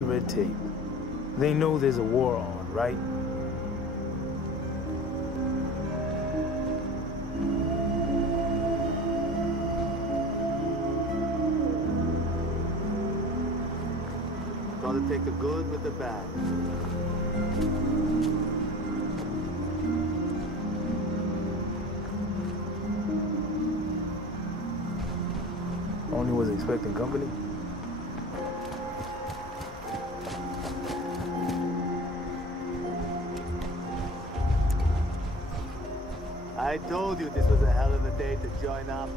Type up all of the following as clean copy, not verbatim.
red tape. They know there's a war on, right? Gotta take the good with the bad. Only was expecting company. I told you this was a hell of a day to join up.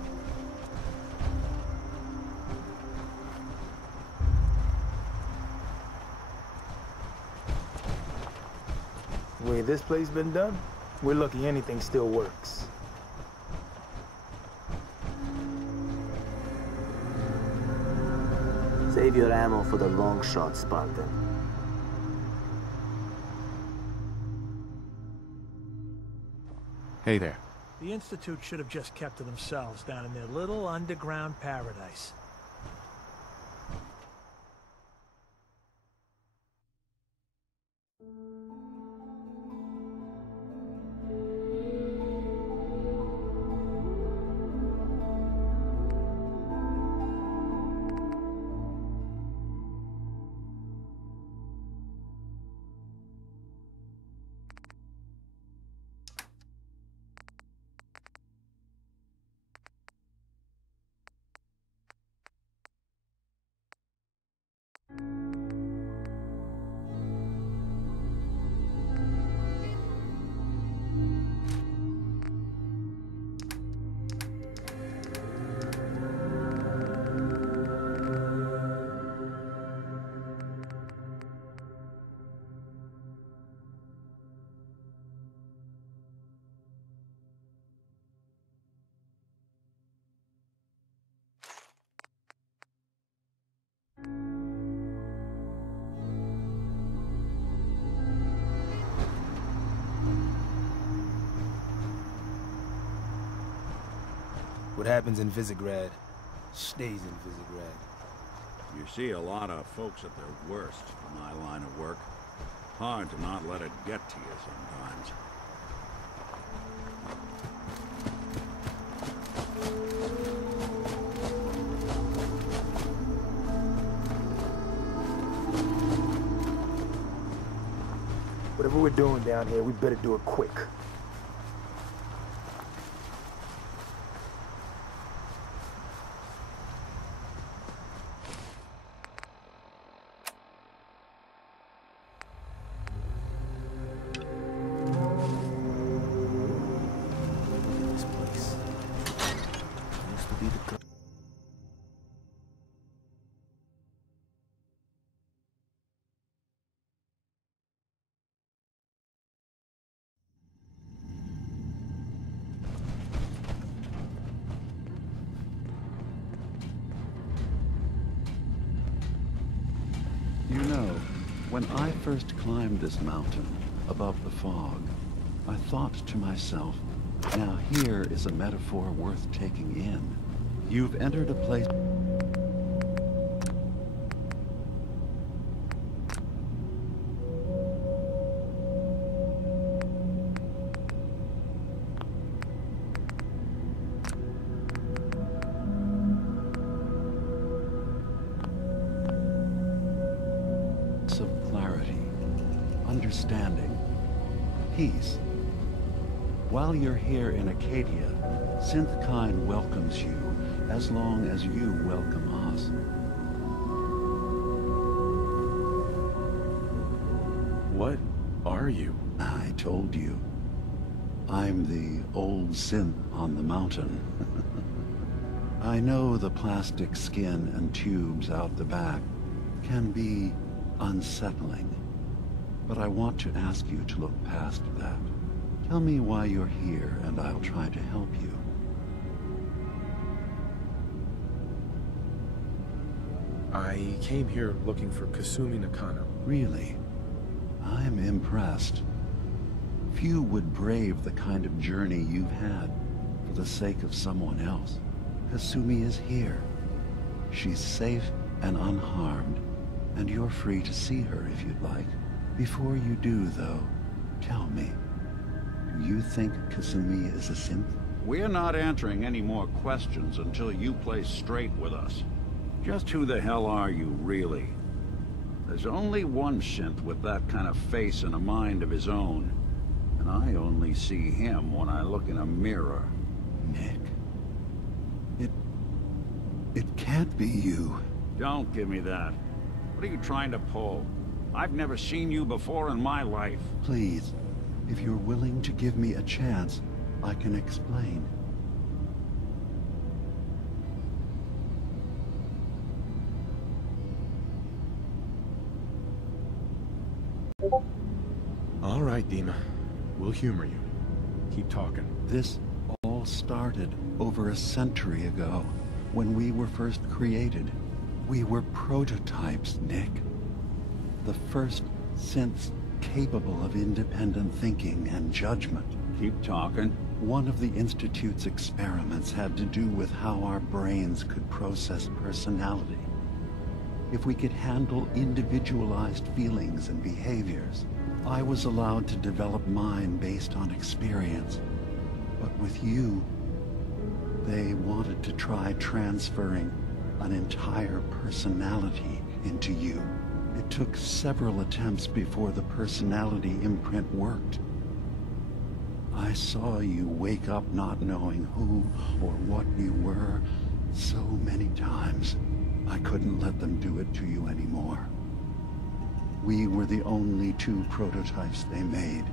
The way this place been done, we're lucky anything still works. Save your ammo for the long shot, Spartan. Hey there. The Institute should have just kept to themselves down in their little underground paradise. What happens in Visegrad stays in Visegrad. You see a lot of folks at their worst in my line of work. Hard to not let it get to you sometimes. Whatever we're doing down here, we better do it quick. This place used to be the You know, when I first climbed this mountain above the fog, I thought to myself, now here is a metaphor worth taking in. You've entered a place of clarity, understanding, peace. While you're here in Acadia, Synthkind welcomes you as long as you welcome us. What are you? I told you. I'm the old synth on the mountain. I know the plastic skin and tubes out the back can be unsettling, but I want to ask you to look past that. Tell me why you're here, and I'll try to help you. I came here looking for Kasumi Nakano. Really? I'm impressed. Few would brave the kind of journey you've had for the sake of someone else. Kasumi is here. She's safe and unharmed, and you're free to see her if you'd like. Before you do, though, tell me, do you think Kasumi is a synth? We're not answering any more questions until you play straight with us. Just who the hell are you, really? There's only one synth with that kind of face and a mind of his own. And I only see him when I look in a mirror. Nick. It can't be you. Don't give me that. What are you trying to pull? I've never seen you before in my life. Please, if you're willing to give me a chance, I can explain. All right, Dima. We'll humor you. Keep talking. This all started over a century ago, when we were first created. We were prototypes, Nick. The first synths capable of independent thinking and judgment. Keep talking. One of the Institute's experiments had to do with how our brains could process personality. If we could handle individualized feelings and behaviors. I was allowed to develop mine based on experience. But with you, they wanted to try transferring an entire personality into you. It took several attempts before the personality imprint worked. I saw you wake up not knowing who or what you were so many times. I couldn't let them do it to you anymore. We were the only two prototypes they made.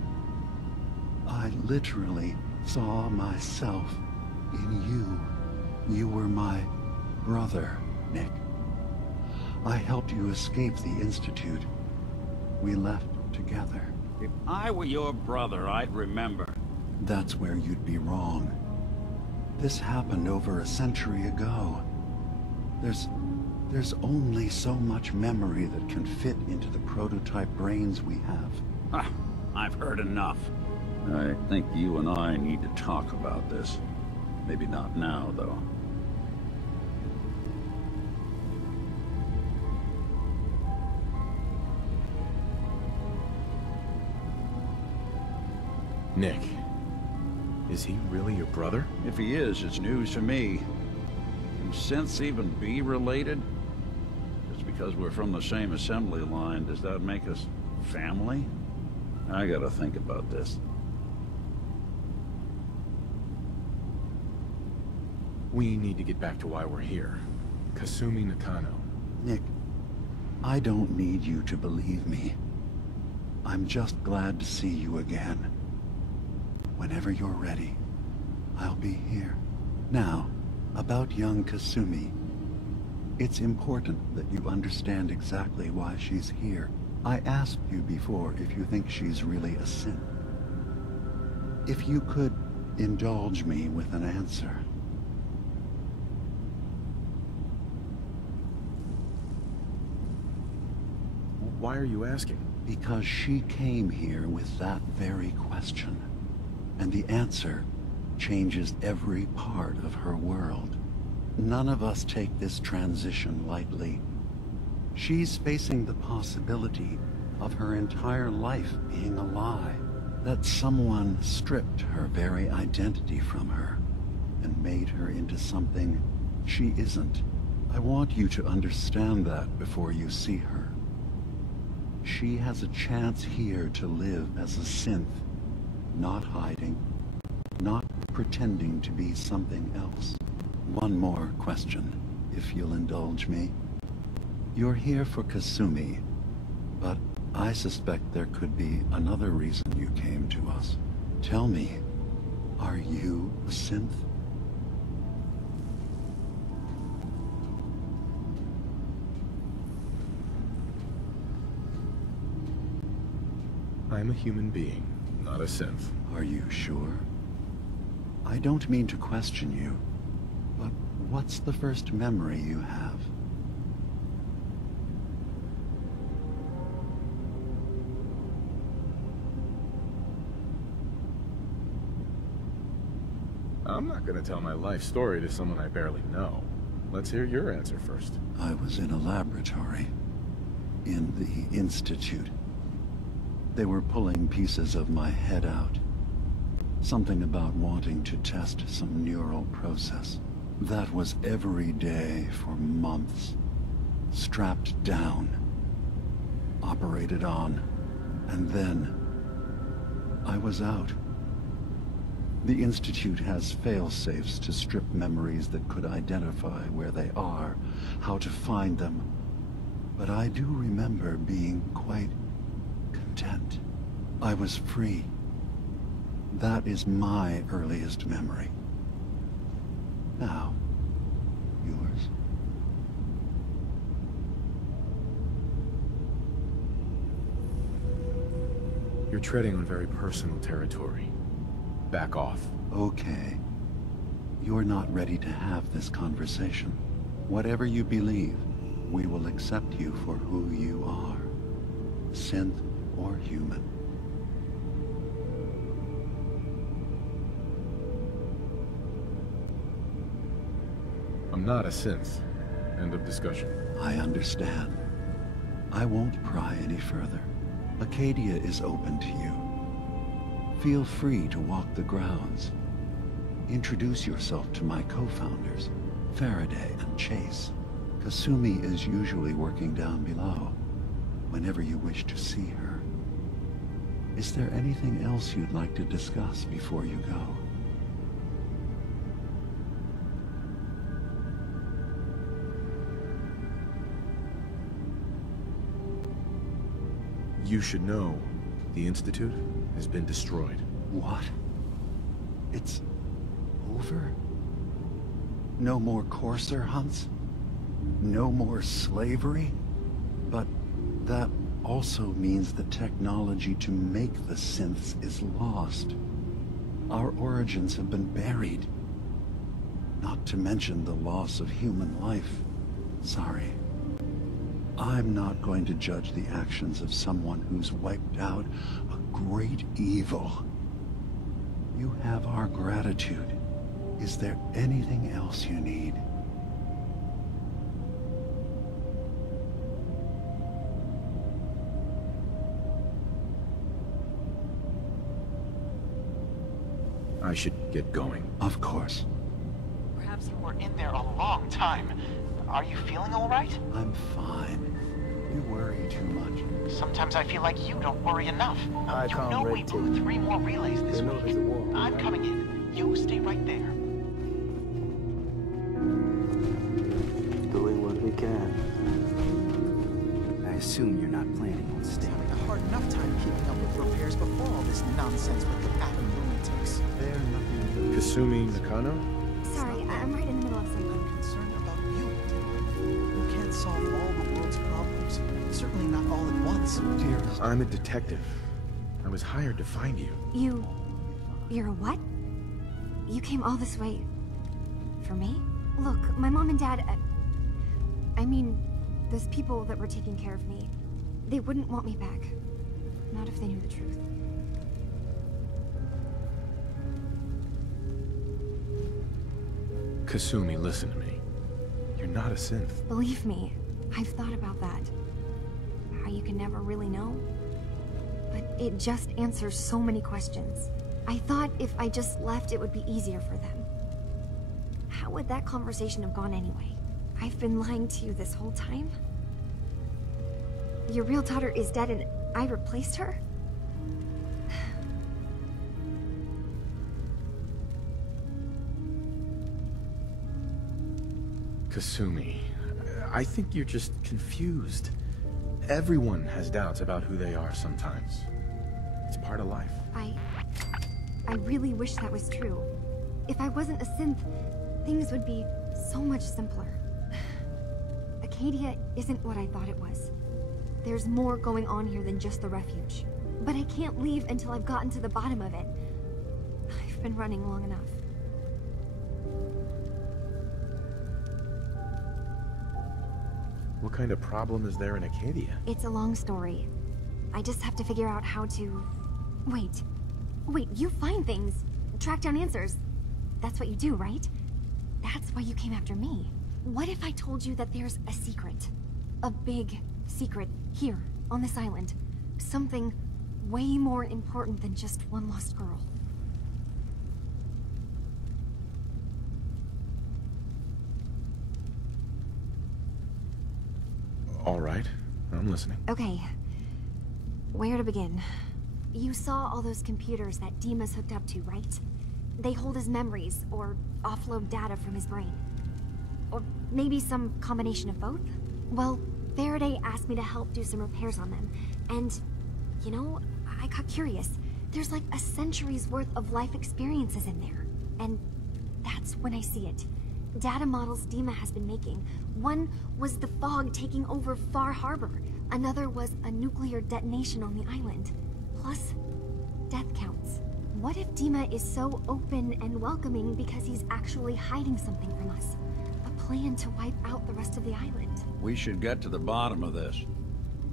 I literally saw myself in you. You were my brother, Nick. I helped you escape the Institute. We left together. If I were your brother, I'd remember. That's where you'd be wrong. This happened over a century ago. There's only so much memory that can fit into the prototype brains we have. Ah, I've heard enough. I think you and I need to talk about this. Maybe not now, though. Nick, is he really your brother? If he is, it's news to me. Can synths even be related? Just because we're from the same assembly line, does that make us family? I gotta think about this. We need to get back to why we're here. Kasumi Nakano. Nick, I don't need you to believe me. I'm just glad to see you again. Whenever you're ready, I'll be here. Now, about young Kasumi. It's important that you understand exactly why she's here. I asked you before if you think she's really a synth. If you could indulge me with an answer. Why are you asking? Because she came here with that very question. And the answer changes every part of her world. None of us take this transition lightly. She's facing the possibility of her entire life being a lie. That someone stripped her very identity from her and made her into something she isn't. I want you to understand that before you see her. She has a chance here to live as a synth, not hiding, not pretending to be something else. One more question, if you'll indulge me. You're here for Kasumi, but I suspect there could be another reason you came to us. Tell me, are you a synth? I'm a human being, not a synth. Are you sure? I don't mean to question you, but what's the first memory you have? I'm not gonna tell my life story to someone I barely know. Let's hear your answer first. I was in a laboratory. in the Institute. They were pulling pieces of my head out. Something about wanting to test some neural process. That was every day for months. Strapped down. Operated on. And then I was out. The Institute has fail-safes to strip memories that could identify where they are, how to find them. But I do remember being quite content. I was free. That is my earliest memory. Now, yours. You're treading on very personal territory. Back off. Okay. You're not ready to have this conversation. Whatever you believe, we will accept you for who you are. Synth or human. I'm not a synth. End of discussion. I understand. I won't pry any further. Acadia is open to you. Feel free to walk the grounds. Introduce yourself to my co-founders, Faraday and Chase. Kasumi is usually working down below, whenever you wish to see her. Is there anything else you'd like to discuss before you go? You should know, the Institute has been destroyed. What? It's over? No more courser hunts? No more slavery? But that also means the technology to make the synths is lost. Our origins have been buried. Not to mention the loss of human life. Sorry. I'm not going to judge the actions of someone who's wiped out a great evil. You have our gratitude. Is there anything else you need? I should get going. Of course. Perhaps you were in there a long time. Are you feeling all right? I'm fine. You worry too much. Sometimes I feel like you don't worry enough. Hi, You know we blew 3 more relays this They know week. there's a war. I'm coming in. You stay right there. Doing what we can. I assume you're not planning on staying. Having a hard enough time keeping up with repairs before all this nonsense with the atom lunatics. They're nothing. Kasumi Nakano? Sorry, I'm right in the middle of something. I'm concerned about you. You can't solve all the world's problems. Certainly not all at once. Dearest, I'm a detective. I was hired to find you. You're a what? You came all this way... for me? Look, my mom and dad... I mean, those people that were taking care of me, they wouldn't want me back. Not if they knew the truth. Kasumi, listen to me. You're not a synth. Believe me, I've thought about that. How you can never really know. But it just answers so many questions. I thought if I just left, it would be easier for them. How would that conversation have gone anyway? I've been lying to you this whole time? Your real daughter is dead and I replaced her? Kasumi, I think you're just confused. Everyone has doubts about who they are sometimes. It's part of life. I really wish that was true. If I wasn't a synth, things would be so much simpler. Acadia isn't what I thought it was. There's more going on here than just the refuge. But I can't leave until I've gotten to the bottom of it. I've been running long enough. What kind of problem is there in Acadia? It's a long story. I just have to figure out how to... Wait, you find things, track down answers. That's what you do, right? That's why you came after me. What if I told you that there's a secret? A big secret Here, on this island. Something way more important than just one lost girl. All right, I'm listening. Okay. Where to begin? You saw all those computers that Dima's hooked up to, right? They hold his memories, or offload data from his brain. Or maybe some combination of both? Well, Faraday asked me to help do some repairs on them, and, you know, I got curious. There's like a century's worth of life experiences in there, and that's when I see it. Data models Dima has been making. One was the fog taking over Far Harbor. Another was a nuclear detonation on the island. Plus, death counts. What if Dima is so open and welcoming because he's actually hiding something from us? A plan to wipe out the rest of the island. We should get to the bottom of this.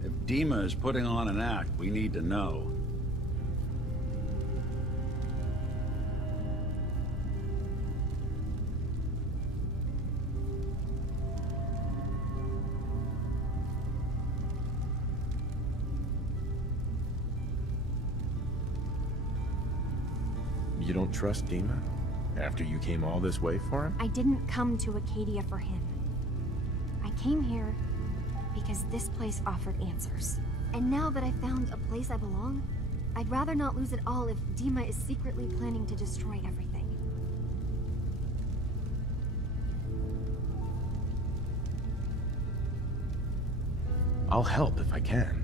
If Dima is putting on an act, we need to know. You don't trust Dima? After you came all this way for him? I didn't come to Acadia for him. I came here because this place offered answers. And now that I found a place I belong, I'd rather not lose it all if Dima is secretly planning to destroy everything. I'll help if I can.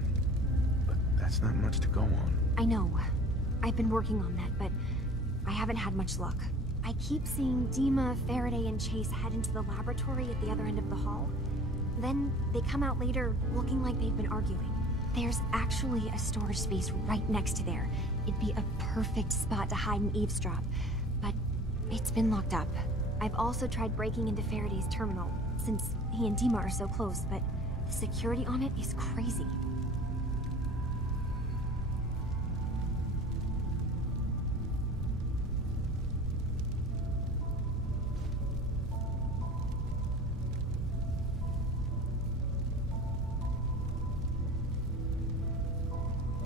But that's not much to go on. I know. I've been working on that, but I haven't had much luck. I keep seeing Dima, Faraday, and Chase head into the laboratory at the other end of the hall. Then they come out later looking like they've been arguing. There's actually a storage space right next to there. It'd be a perfect spot to hide and eavesdrop, but it's been locked up. I've also tried breaking into Faraday's terminal, since he and Dima are so close, but the security on it is crazy.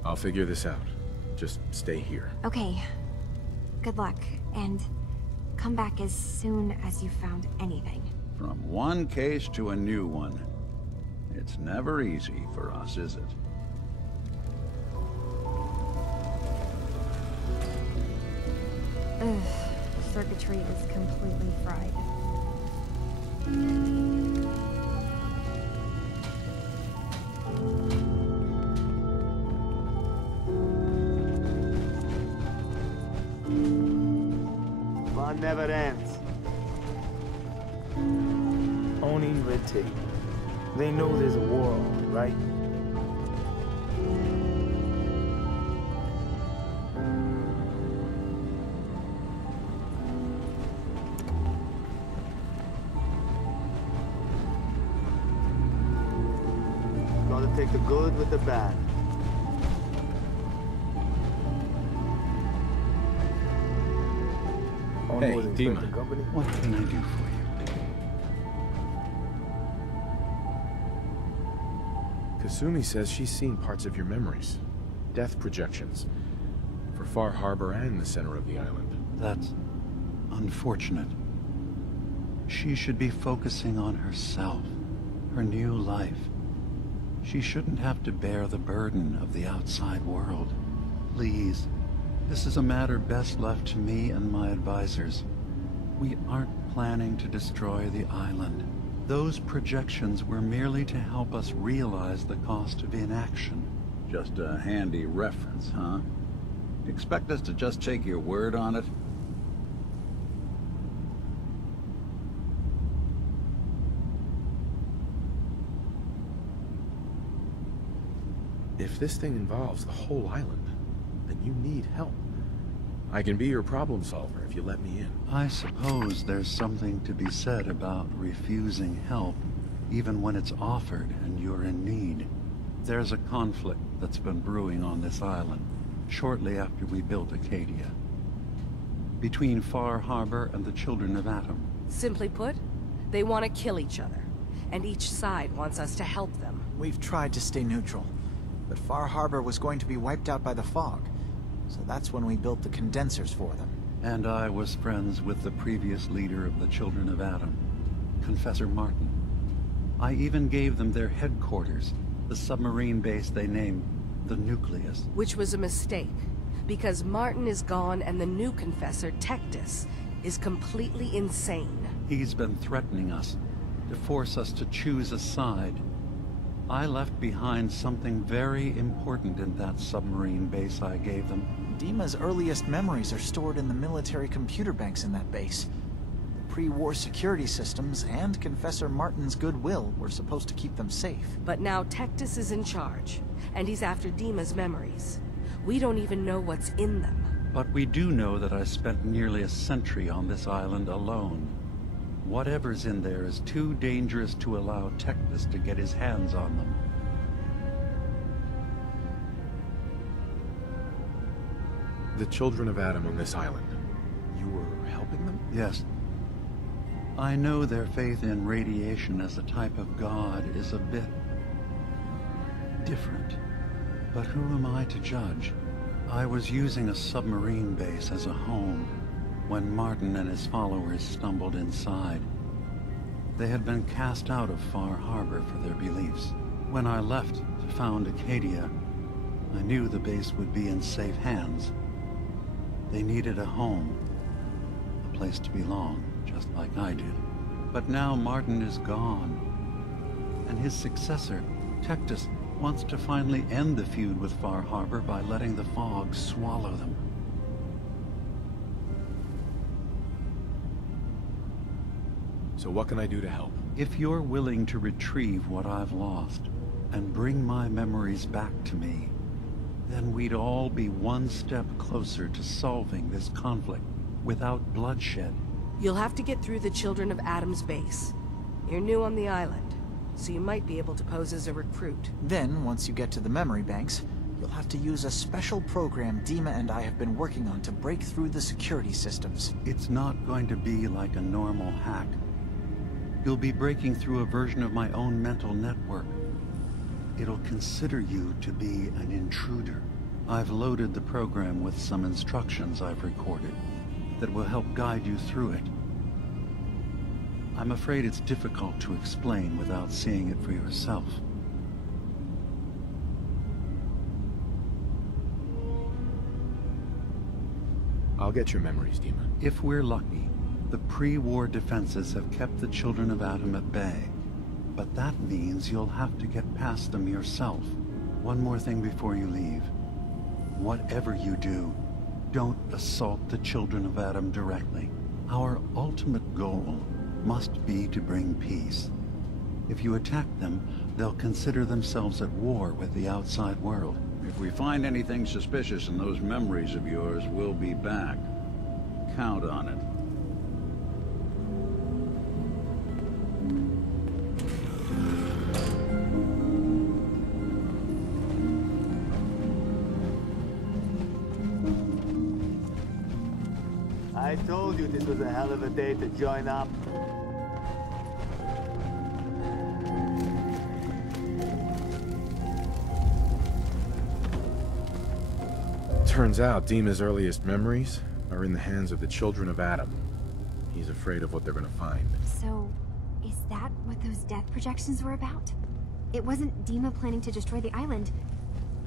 I'll figure this out. Just stay here. Okay. Good luck, and come back as soon as you found anything. From one case to a new one. It's never easy for us, is it? Ugh. Circuitry is completely fried. Fun never ends. Owning red tape. They know there's a war on, right? Gotta take the good with the bad. Hey, Dima. What can I do for you? Kasumi says she's seen parts of your memories. Death projections. For Far Harbor and the center of the island. That's unfortunate. She should be focusing on herself, her new life. She shouldn't have to bear the burden of the outside world. Please, this is a matter best left to me and my advisors. We aren't planning to destroy the island. Those projections were merely to help us realize the cost of inaction. Just a handy reference, huh? Expect us to just take your word on it? If this thing involves the whole island, then you need help. I can be your problem solver if you let me in. I suppose there's something to be said about refusing help, even when it's offered and you're in need. There's a conflict that's been brewing on this island, shortly after we built Acadia. Between Far Harbor and the Children of Atom. Simply put, they want to kill each other. and each side wants us to help them. We've tried to stay neutral, but Far Harbor was going to be wiped out by the fog, so that's when we built the condensers for them. And I was friends with the previous leader of the Children of Adam, Confessor Martin. I even gave them their headquarters, the submarine base they named the Nucleus. Which was a mistake, because Martin is gone and the new Confessor, Tectus, is completely insane. He's been threatening us, to force us to choose a side. I left behind something very important in that submarine base I gave them. Dima's earliest memories are stored in the military computer banks in that base. The pre-war security systems and Confessor Martin's goodwill were supposed to keep them safe. But now Tectus is in charge, and he's after Dima's memories. We don't even know what's in them. But we do know that I spent nearly a century on this island alone. Whatever's in there is too dangerous to allow Tectus to get his hands on them. The Children of Adam on this island. You were helping them? Yes. I know their faith in radiation as a type of god is a bit different. But who am I to judge? I was using a submarine base as a home when Martin and his followers stumbled inside. They had been cast out of Far Harbor for their beliefs. When I left to found Acadia, I knew the base would be in safe hands. They needed a home, a place to belong, just like I did. But now Martin is gone, and his successor, Tectus, wants to finally end the feud with Far Harbor by letting the fog swallow them. So what can I do to help? If you're willing to retrieve what I've lost and bring my memories back to me, then we'd all be one step closer to solving this conflict without bloodshed. You'll have to get through the Children of Adam's base. You're new on the island, so you might be able to pose as a recruit. Then, once you get to the memory banks, you'll have to use a special program Dima and I have been working on to break through the security systems. It's not going to be like a normal hack. You'll be breaking through a version of my own mental network. It'll consider you to be an intruder. I've loaded the program with some instructions I've recorded that will help guide you through it. I'm afraid it's difficult to explain without seeing it for yourself. I'll get your memories, Dima. If we're lucky, the pre-war defenses have kept the Children of Adam at bay. But that means you'll have to get past them yourself. One more thing before you leave. Whatever you do, don't assault the Children of Adam directly. Our ultimate goal must be to bring peace. If you attack them, they'll consider themselves at war with the outside world. If we find anything suspicious in those memories of yours, we'll be back. Count on it. I told you this was a hell of a day to join up. Turns out Dima's earliest memories are in the hands of the Children of Adam. He's afraid of what they're gonna find. So, is that what those death projections were about? It wasn't Dima planning to destroy the island.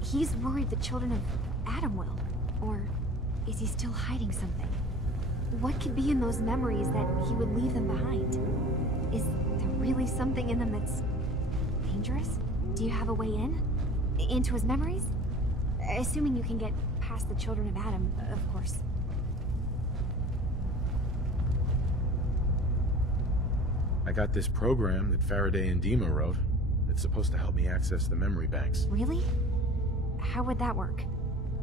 He's worried the Children of Adam will. Or is he still hiding something? What could be in those memories that he would leave them behind? Is there really something in them that's dangerous? Do you have a way in? Into his memories? Assuming you can get past the Children of Adam, of course. I got this program that Faraday and Dima wrote. It's supposed to help me access the memory banks. Really? How would that work?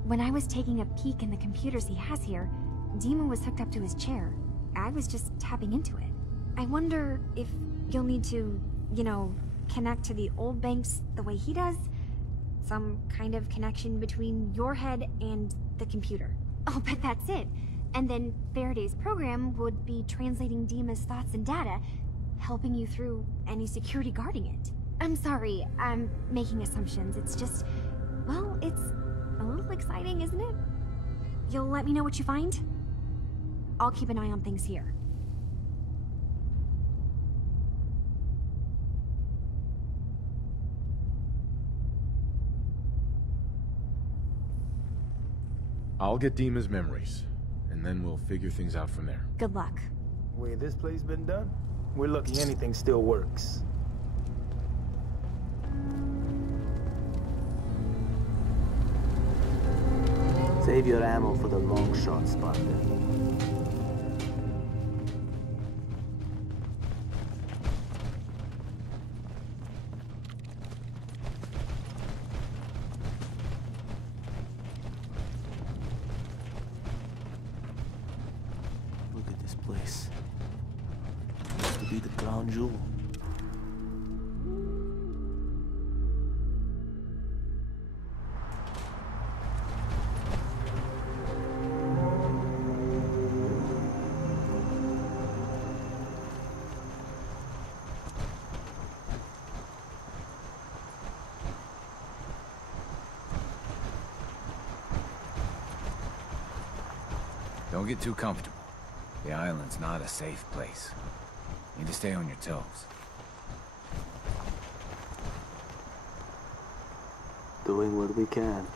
When I was taking a peek in the computers he has here, Dima was hooked up to his chair. I was just tapping into it. I wonder if you'll need to, you know, connect to the old banks the way he does? Some kind of connection between your head and the computer. I'll bet that's it. And then Faraday's program would be translating Dima's thoughts and data helping you through any security guarding it. I'm sorry, I'm making assumptions. It's just, well, it's a little exciting, isn't it? You'll let me know what you find? I'll keep an eye on things here. I'll get Dima's memories, and then we'll figure things out from there. Good luck. The way this place been done, we're lucky anything still works. Save your ammo for the long shot, Spartan. Look at this place. Used to be the crown jewel. Don't get too comfortable. The island's not a safe place. You need to stay on your toes. Doing what we can.